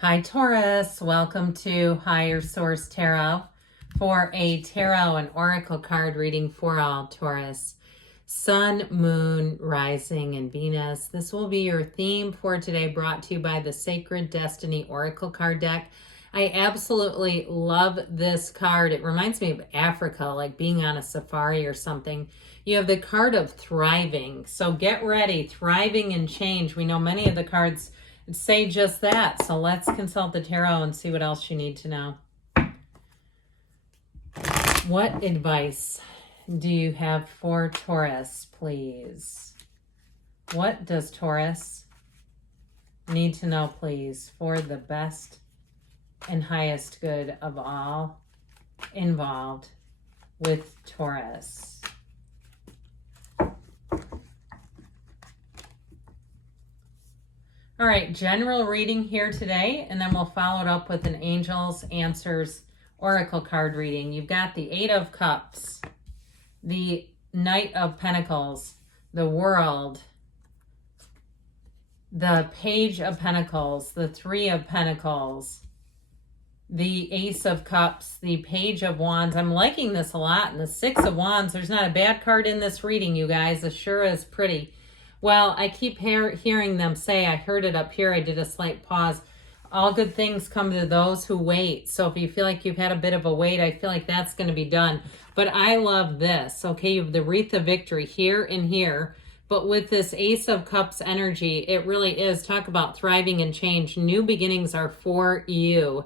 Hi Taurus, welcome to Higher Source Tarot for a tarot and oracle card reading for all Taurus. Sun, Moon, Rising, and Venus. This will be your theme for today, brought to you by the Sacred Destiny Oracle card deck. I absolutely love this card. It reminds me of Africa, like being on a safari or something. You have the card of thriving. So get ready, thriving and change. We know many of the cards say just that. So let's consult the tarot and see what else you need to know. What advice do you have for Taurus, please? What does Taurus need to know, please, for the best and highest good of all involved with Taurus? All right, general reading here today, and then we'll follow it up with an Angels Answers Oracle card reading. You've got the Eight of Cups, the Knight of Pentacles, the World, the Page of Pentacles, the Three of Pentacles, the Ace of Cups, the Page of Wands. I'm liking this a lot. And the Six of Wands, there's not a bad card in this reading, you guys. It sure is pretty. Well, I keep hearing them say, I heard it up here, I did a slight pause, all good things come to those who wait. So if you feel like you've had a bit of a wait, I feel like that's going to be done. But I love this, okay? You have the Wreath of Victory here and here. But with this Ace of Cups energy, it really is, talk about thriving and change. New beginnings are for you.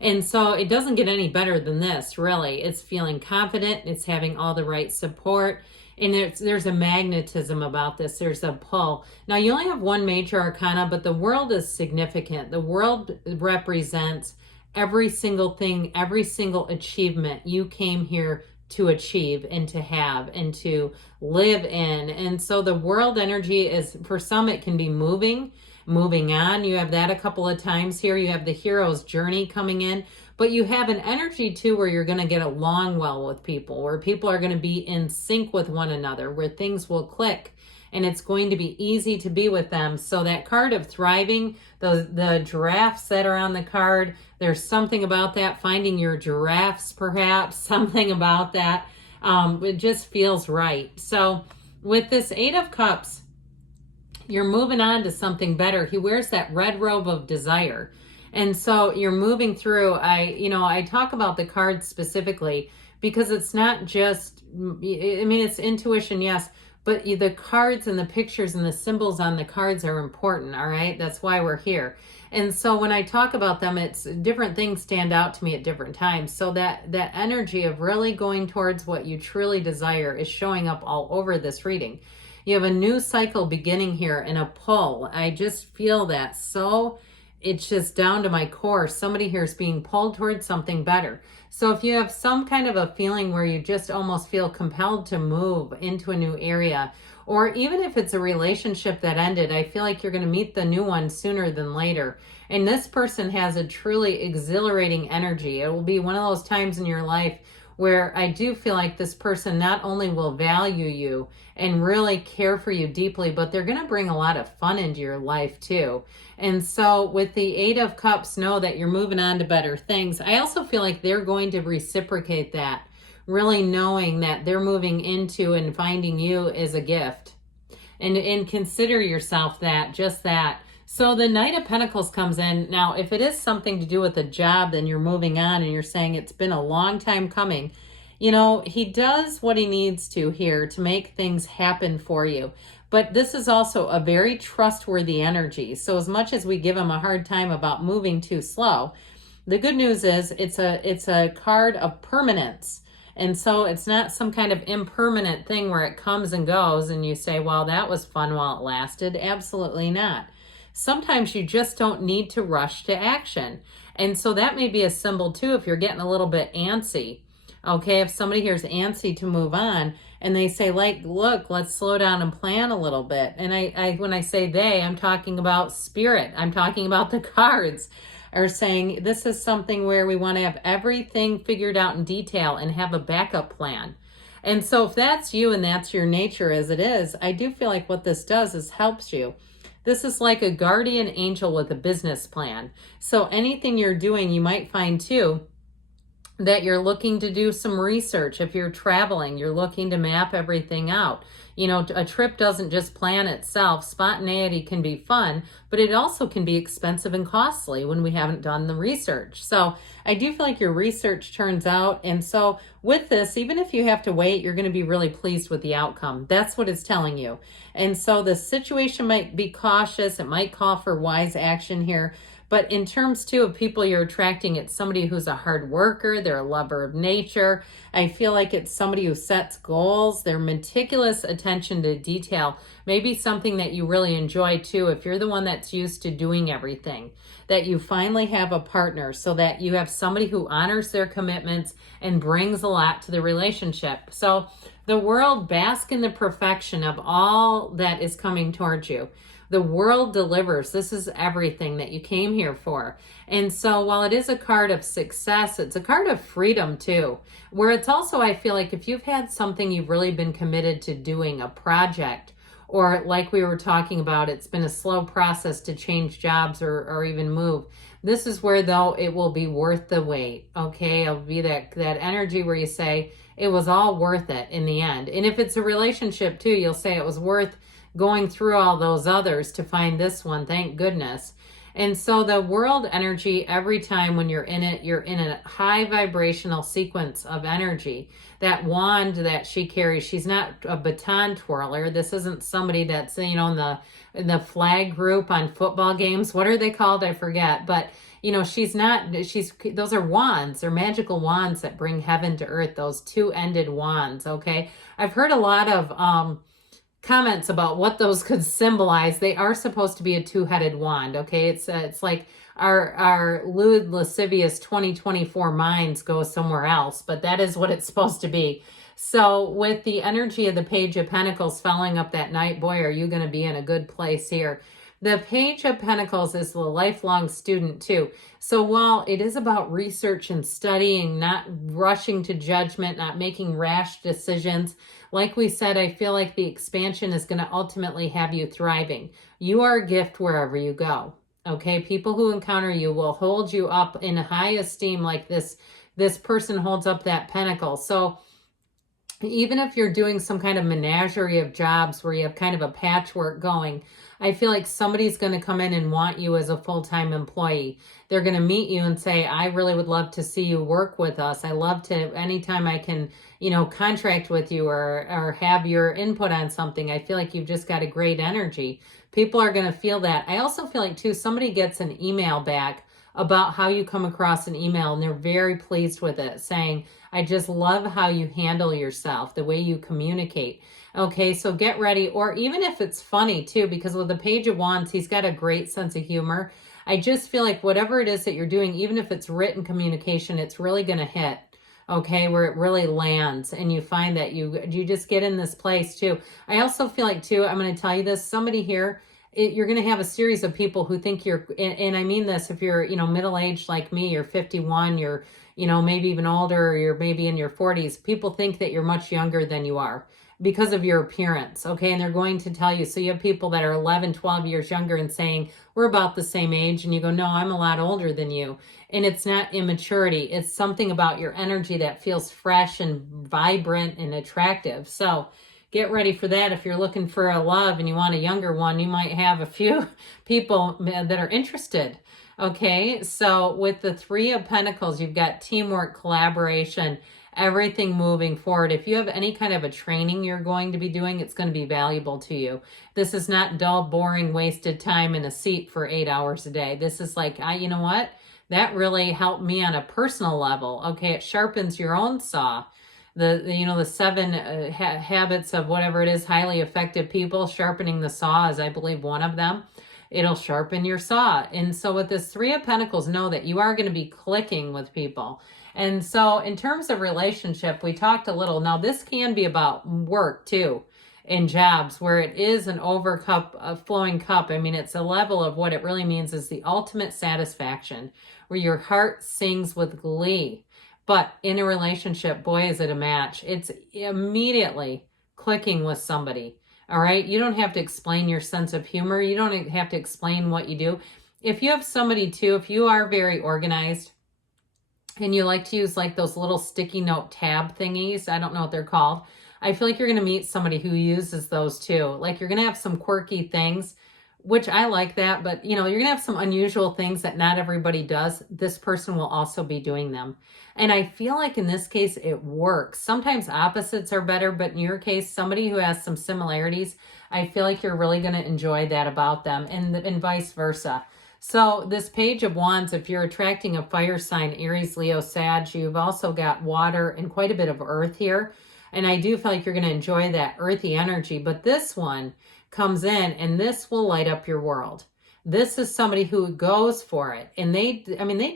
And so it doesn't get any better than this, really. It's feeling confident. It's having all the right support. And there's a magnetism about this. There's a pull. Now, you only have one major arcana, but the World is significant. The World represents every single thing, every single achievement you came here to achieve and to have and to live in. And so the World energy is, for some, it can be moving on. You have that a couple of times here. You have the hero's journey coming in. But you have an energy, too, where you're going to get along well with people, where people are going to be in sync with one another, where things will click, and it's going to be easy to be with them. So that card of thriving, the giraffes that are on the card, there's something about that, finding your giraffes, perhaps, something about that. It just feels right. So with this Eight of Cups, you're moving on to something better. He wears that red robe of desire. And so you're moving through. I talk about the cards specifically because it's not just, it's intuition, yes, but the cards and the pictures and the symbols on the cards are important, all right? That's why we're here. And so when I talk about them, it's different things stand out to me at different times. So that energy of really going towards what you truly desire is showing up all over this reading. You have a new cycle beginning here and a pull. I just feel that so. It's just down to my core. Somebody here is being pulled towards something better. So if you have some kind of a feeling where you just almost feel compelled to move into a new area, or even if it's a relationship that ended, I feel like you're going to meet the new one sooner than later. And this person has a truly exhilarating energy. It will be one of those times in your life where I do feel like this person not only will value you and really care for you deeply, but they're going to bring a lot of fun into your life too. And so with the Eight of Cups, know that you're moving on to better things. I also feel like they're going to reciprocate that, really knowing that they're moving into and finding you as a gift. And consider yourself that, just that. So the Knight of Pentacles comes in. Now, if it is something to do with a job, then you're moving on and you're saying it's been a long time coming. He does what he needs to here to make things happen for you. But this is also a very trustworthy energy. So as much as we give him a hard time about moving too slow, the good news is it's a card of permanence. And so it's not some kind of impermanent thing where it comes and goes and you say, well, that was fun while it lasted. Absolutely not. Sometimes you just don't need to rush to action. And so that may be a symbol too if you're getting a little bit antsy. Okay, if somebody here is antsy to move on and they say, like, look, let's slow down and plan a little bit. And I when I say they, I'm talking about spirit. I'm talking about the cards are saying this is something where we want to have everything figured out in detail and have a backup plan. And so if that's you and that's your nature as it is, I do feel like what this does is helps you. This is like a guardian angel with a business plan. So anything you're doing, you might find too, that you're looking to do some research. If you're traveling, you're looking to map everything out. You know, a trip doesn't just plan itself. Spontaneity can be fun, but it also can be expensive and costly when we haven't done the research. So I do feel like your research turns out. And so with this, even if you have to wait, you're going to be really pleased with the outcome. That's what it's telling you. And so the situation might be cautious. It might call for wise action here. But in terms too of people you're attracting, it's somebody who's a hard worker, they're a lover of nature. I feel like it's somebody who sets goals, they're meticulous attention to detail. Maybe something that you really enjoy too, if you're the one that's used to doing everything, that you finally have a partner so that you have somebody who honors their commitments and brings a lot to the relationship. So the world, bask in the perfection of all that is coming towards you. The world delivers. This is everything that you came here for. And so while it is a card of success, it's a card of freedom too, where it's also, I feel like if you've had something you've really been committed to doing, a project, or like we were talking about, it's been a slow process to change jobs or even move. This is where, though, it will be worth the wait, okay? It'll be that energy where you say, it was all worth it in the end. And if it's a relationship too, you'll say it was worth going through all those others to find this one, thank goodness. And so the world energy, every time when you're in it, you're in a high vibrational sequence of energy. That wand that she carries, she's not a baton twirler. This isn't somebody that's, you know, in the flag group on football games. What are they called? I forget. But, you know, those are wands. They're magical wands that bring heaven to earth, those two-ended wands, okay? I've heard a lot of comments about what those could symbolize. They are supposed to be a two-headed wand, okay? It's like our lewd, lascivious 2024 minds go somewhere else, but that is what it's supposed to be. So with the energy of the Page of Pentacles following up that night, boy, are you going to be in a good place here. The Page of Pentacles is the lifelong student too. So while it is about research and studying, not rushing to judgment, not making rash decisions, like we said, I feel like the expansion is going to ultimately have you thriving. You are a gift wherever you go. Okay, people who encounter you will hold you up in high esteem like this person holds up that pentacle. So even if you're doing some kind of menagerie of jobs where you have kind of a patchwork going, I feel like somebody's going to come in and want you as a full-time employee. They're going to meet you and say, I really would love to see you work with us. I love to, anytime I can, you know, contract with you or have your input on something. I feel like you've just got a great energy. People are going to feel that. I also feel like too, somebody gets an email back about how you come across an email and they're very pleased with it, saying, I just love how you handle yourself, the way you communicate. Okay, so get ready. Or even if it's funny too, because with the Page of Wands, he's got a great sense of humor. I just feel like whatever it is that you're doing, even if it's written communication, it's really going to hit, okay, where it really lands. And you find that you just get in this place too. I also feel like too, I'm going to tell you this, somebody here, you're going to have a series of people who think you're, and I mean this, if you're, you know, middle-aged like me, you're 51, you're, you know, maybe even older, or you're maybe in your 40s, people think that you're much younger than you are because of your appearance, okay? And they're going to tell you, so you have people that are 11, 12 years younger and saying, we're about the same age, and you go, no, I'm a lot older than you. And it's not immaturity. It's something about your energy that feels fresh and vibrant and attractive. So get ready for that. If you're looking for a love and you want a younger one, you might have a few people that are interested. Okay, so with the Three of Pentacles, you've got teamwork, collaboration, everything moving forward. If you have any kind of a training you're going to be doing, it's going to be valuable to you. This is not dull, boring, wasted time in a seat for 8 hours a day. This is like, you know what? That really helped me on a personal level. Okay, it sharpens your own saw. The 7 habits of whatever it is, highly effective people, sharpening the saw is, I believe, one of them. It'll sharpen your saw. And so with this Three of Pentacles, know that you are going to be clicking with people. And so in terms of relationship, we talked a little. Now this can be about work too, in jobs where it is an flowing cup. I mean, it's a level of what it really means is the ultimate satisfaction, where your heart sings with glee. But in a relationship, boy, is it a match. It's immediately clicking with somebody. All right. You don't have to explain your sense of humor. You don't have to explain what you do. If you have somebody too, if you are very organized and you like to use like those little sticky note tab thingies, I don't know what they're called. I feel like you're going to meet somebody who uses those too. Like you're going to have some quirky things, which I like that, but you know, you're going to have some unusual things that not everybody does. This person will also be doing them. And I feel like in this case, it works. Sometimes opposites are better, but in your case, somebody who has some similarities, I feel like you're really going to enjoy that about them, and vice versa. So this Page of Wands, if you're attracting a fire sign, Aries, Leo, Sag, you've also got water and quite a bit of earth here. And I do feel like you're going to enjoy that earthy energy. But this one comes in and this will light up your world. This is somebody who goes for it. And they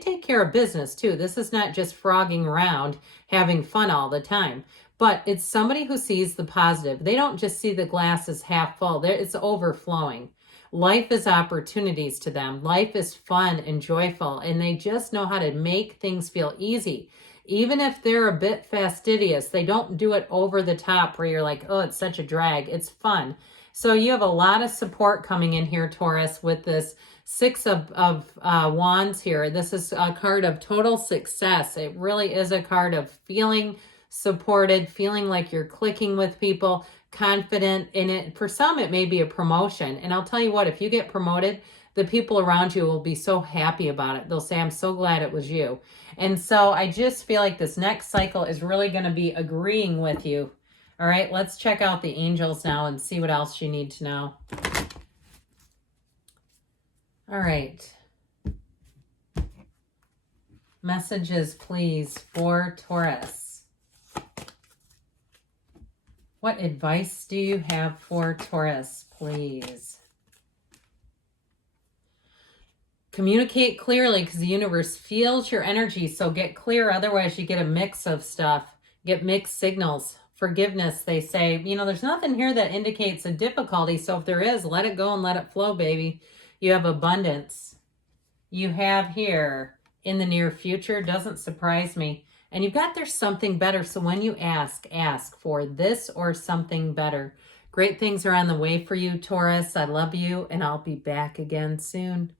take care of business too. This is not just frogging around, having fun all the time. But it's somebody who sees the positive. They don't just see the glass as half full. It's overflowing. Life is opportunities to them. Life is fun and joyful, and they just know how to make things feel easy. Even if they're a bit fastidious, they don't do it over the top where you're like, oh, it's such a drag. It's fun. So you have a lot of support coming in here, Taurus, with this Six of Wands here. This is a card of total success. It really is a card of feeling supported, feeling like you're clicking with people, confident in it. For some, it may be a promotion. And I'll tell you what, if you get promoted, the people around you will be so happy about it. They'll say, I'm so glad it was you. And so I just feel like this next cycle is really going to be agreeing with you. All right, let's check out the angels now and see what else you need to know. All right. Messages, please, for Taurus. What advice do you have for Taurus, please? Communicate clearly because the universe feels your energy, so get clear. Otherwise, you get a mix of stuff. Get mixed signals. Forgiveness, they say. You know, there's nothing here that indicates a difficulty, so if there is, let it go and let it flow, baby. You have abundance. You have here, in the near future, doesn't surprise me. And you've got there's something better. So when you ask for this or something better. Great things are on the way for you, Taurus. I love you, and I'll be back again soon.